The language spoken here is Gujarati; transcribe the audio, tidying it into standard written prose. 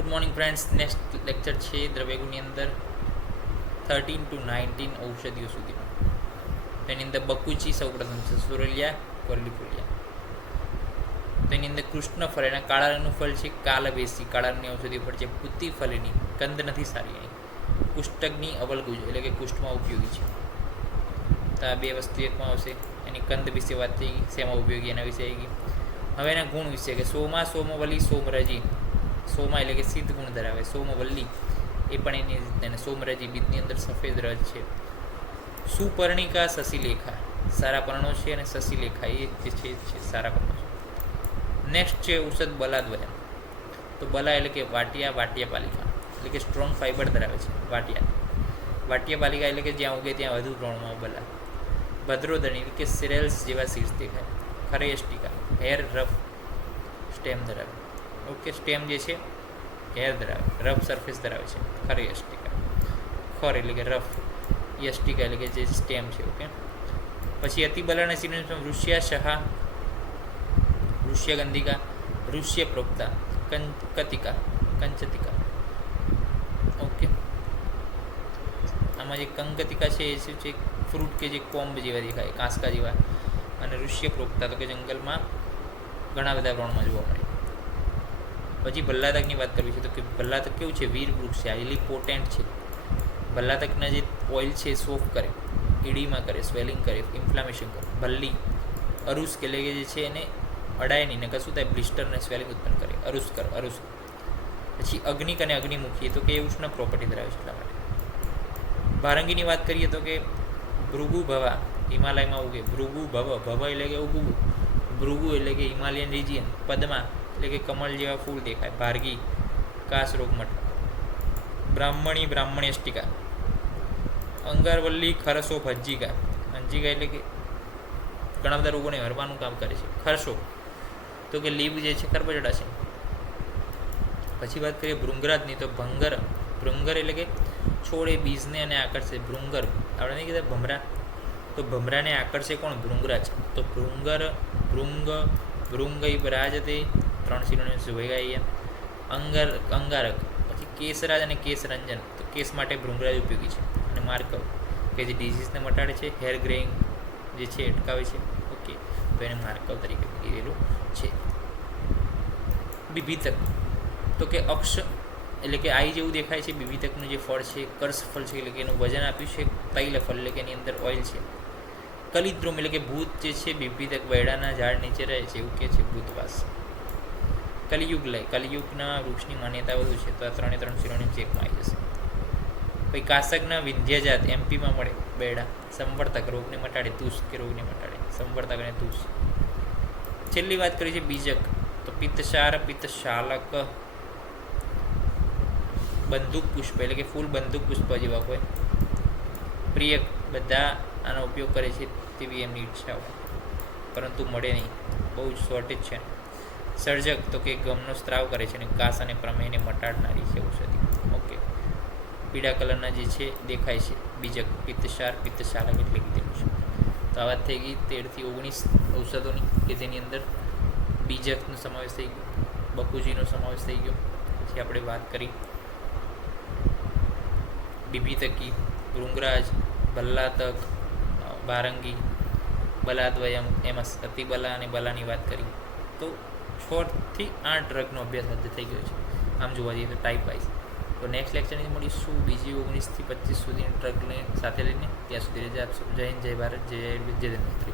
Good morning friends. Next lecture છે દ્રવ્યગુણની અંદર 13 to 19 ઔષધિઓ સુધીનો. તેની અંદર બકુચી સૌપ્રથમ છે, સુરલિયા કોરલીફોલિયા. તેની અંદર કૃષ્ણ ફળ, એના કાળા રંગનું ફળ છે કાલબેસી, કાળા રંગની ઔષધિ ફળ છે પુતી ફળની, કંદ નથી સારી અહીં. કુષ્ટકની અવલગુજ એટલે કે કુષ્ઠમાં ઉપયોગી છે. તો આ બે વસ્તુ એકમાં આવશે. એની કંદ વિશે વાત થઈ ગઈ, શેમાં ઉપયોગી એના વિશે આવી ગઈ. હવે એના ગુણ વિશે કે સોમા સોમવલી સોમરજી, સોમા એટલે કે સિદ્ધ ગુણ ધરાવે, સોમવલ્લી એ પણ એની સોમરજી બીજની અંદર સફેદ રજ છે. સુપર્ણિકા શશિલેખા, સારા પર્ણો છે, અને શશિલેખા એ જે છે સારા પર્ણો છે. નેક્સ્ટ છે ઔષધ બલાદ્વયમ. તો બલા એટલે કે વાટિયા, વાટિયા પાલિકા એટલે કે સ્ટ્રોંગ ફાઈબર ધરાવે છે વાટિયા. વાટિયા પાલિકા એટલે કે જ્યાં ઉગે ત્યાં વધુ પ્રમાણમાં બલા. ભદ્રોદણી એટલે કે સિરેલ્સ જેવા સીડ્સ દેખાય. ખરેયષ્ટિકા હેર રફ સ્ટેમ ધરાવે. ઓકે, સ્ટેમ જે છે હેર ધરાવે, રફ સરફેસ ધરાવે છે. ખરેયષ્ટિકા, ખર એટલે કે રફ, યષ્ટિકા એટલે કે જે સ્ટેમ છે. ઓકે, પછી અતિબલાના સિરેન્સમાં ઋષ્યા શહા, ઋષ્યગંધિકા, ઋષ્ય પ્રોક્તા, કંકતિકા, કંચતિકા. ઓકે, આમાં જે કંકતિકા છે એ શું છે? ફ્રૂટ કે જે કોમ્બ જેવા દેખાય, કાંસકા જેવા. અને ઋષ્ય પ્રોક્તા તો કે જંગલમાં ઘણા બધા પ્રમાણમાં જોવા મળે. પછી ભલ્લાતકની વાત કરવી છે તો કે ભલ્લાતક કેવું છે? વીર વૃક્ષ છે, હાઈલી પોટેન્ટ છે. ભલ્લાતકના જે ઓઇલ છે સોફ કરે, ઈડીમાં કરે, સ્વેલિંગ કરે, ઇન્ફ્લામેશન કરે. ભલ્લી અરુસ્ક એટલે કે જે છે એને અડાય નહીં ને કશું થાય, બ્લિસ્ટર ને સ્વેલિંગ ઉત્પન્ન કરે, અરુસ્ક કર, અરુસ્ક. પછી અગ્નિક અને અગ્નિમુખી તો કે એ ઉષ્ણ પ્રોપર્ટી ધરાવે છે એટલા માટે. ભારંગીની વાત કરીએ તો કે ભૃગુ ભવા, હિમાલયમાં ઉગે. ભૃગુ ભવ, ભવ એટલે કે ઉગવું, ભૃગુ એટલે કે હિમાલયન રિજિયન. પદ્મા એટલે કે કમળ જેવા ફૂલ દેખાય. ભારગી કાસ રોગ મટ. બ્રાહ્મણી, બ્રાહ્મણ્યષ્ટિકા. અંગારવલ્લી ખરસો ભજ્જિકા, ભજ્જિકા એટલે કે ઘણા બધા રોગોને હરવાનું કામ કરે છે. ખરસો તો કે લીંબ જે છે ખરબચડા છે. પછી વાત કરીએ ભૃંગરાજની તો ભંગર, ભૃંગર એટલે કે છોડ એ બીજને અને આકર્ષે. ભૃંગર આપણે નહીં કીધા ભમરા, તો ભમરાને આકર્ષે કોણ? ભૃંગરાજ. તો ભૃંગર, ભૃંગ, ભૃંગ રાજતે 3 સિનોનિમ્સ ભેગા અહીંયા. અંગારક, પછી કેસરાજ અને કેસરંજન, તો કેસ માટે ભૃંગરાજ ઉપયોગી છે. અને માર્કવ કે જે ડિઝીઝને મટાડે છે, હેર ગ્રેઇંગ જે છે અટકાવે છે. ઓકે, તો એને માર્કવ તરીકે કીધેલું છે. બિભીતક તો કે અક્ષ એટલે કે આઈ જેવું દેખાય છે. બિભીતકનું જે ફળ છે કર્સ ફળ છે એટલે કે એનું વજન આપ્યું છે. તૈલ ફળ એટલે કે એની અંદર ઓઇલ છે. કલિદ્રુમ એટલે કે ભૂત જે છે બિભીતક વૈડાના ઝાડ નીચે રહે છે એવું કે છે, ભૂતવાસ. કલિયુગ લય, કલિયુગના વૃક્ષની માન્યતા વધુ છે. તો આ 3 સિનોનિમ્સ એકમાં આવી જશે. પછી કાસકના વિંધ્યજાત એમપીમાં મળે બેડા. સંવર્તક રોગને મટાડે, તુષ કે રોગને મટાડે, સંવર્તક અને તુષ. છેલ્લી વાત કરી છે બીજક, તો પિત્તસાર, પિત્તશાલક. બંદૂક પુષ્પ એટલે કે ફૂલ બંદૂક પુષ્પ જેવા હોય. પ્રિય બધા આનો ઉપયોગ કરે છે તેવી એમની ઈચ્છા હોય, પરંતુ મળે નહીં, બહુ જ શોર્ટેજ છે. સર્જક તો કે ગમનો સ્ત્રાવ કરે છે. અને કાસ અને પ્રમેયને મટાડનારી છે ઔષધિ. ઓકે, પીળા કલરના જે છે દેખાય છે બીજક. પિત્તસાર, પિત્તશાલક એટલે કીધેલું છે. તો આ વાત થઈ ગઈ 13 થી 19 ઔષધોની, કે જેની અંદર બીજકનો સમાવેશ થઈ ગયો, બકુજીનો સમાવેશ થઈ ગયો. પછી આપણે વાત કરી બિભીતકી, ભૃંગરાજ, ભલ્લાતક, ભારંગી, બલાદ્વયમ, એમાં અતિબલા અને બલાની વાત કરી. તો 6 થી 8 ડ્રગનો અભ્યાસ આજે થઈ ગયો છે આમ જોવા જઈએ તો ટાઈપ વાઇઝ. તો નેક્સ્ટ લેક્ચરની મળીશું બીજી 19 થી 25 સુધીની ડ્રગને સાથે લઈને. ત્યાં સુધી રજા આપશો. જય હિન્દ, જય ભારત, જય આયુર્વેદ, જય ધન્વંતરી.